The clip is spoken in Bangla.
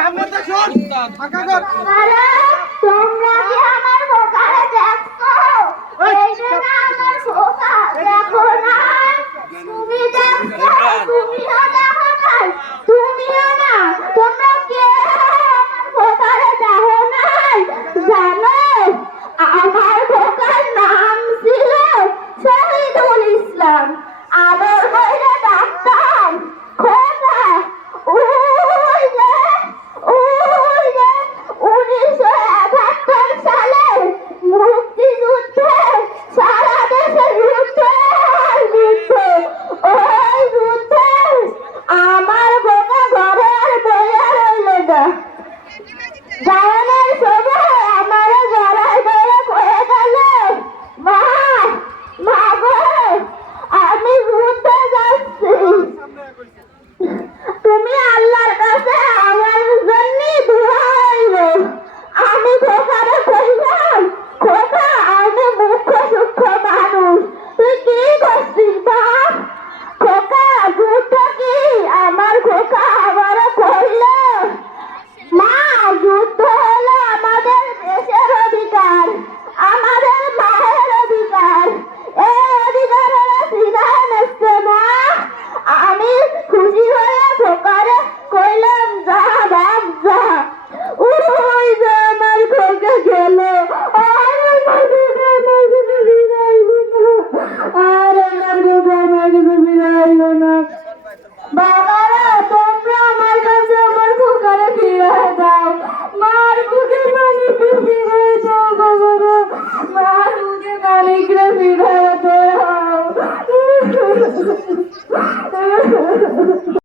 সামনে তো শোন। ফাঁকা কর। তোমরা কি আমার গায়নের শোভা আমার জড়াই ধরে কয়ে গেল মা মা গো আমি ঘুরতে যাচ্ছি। তুমি महाराज मुझे गाली के बिना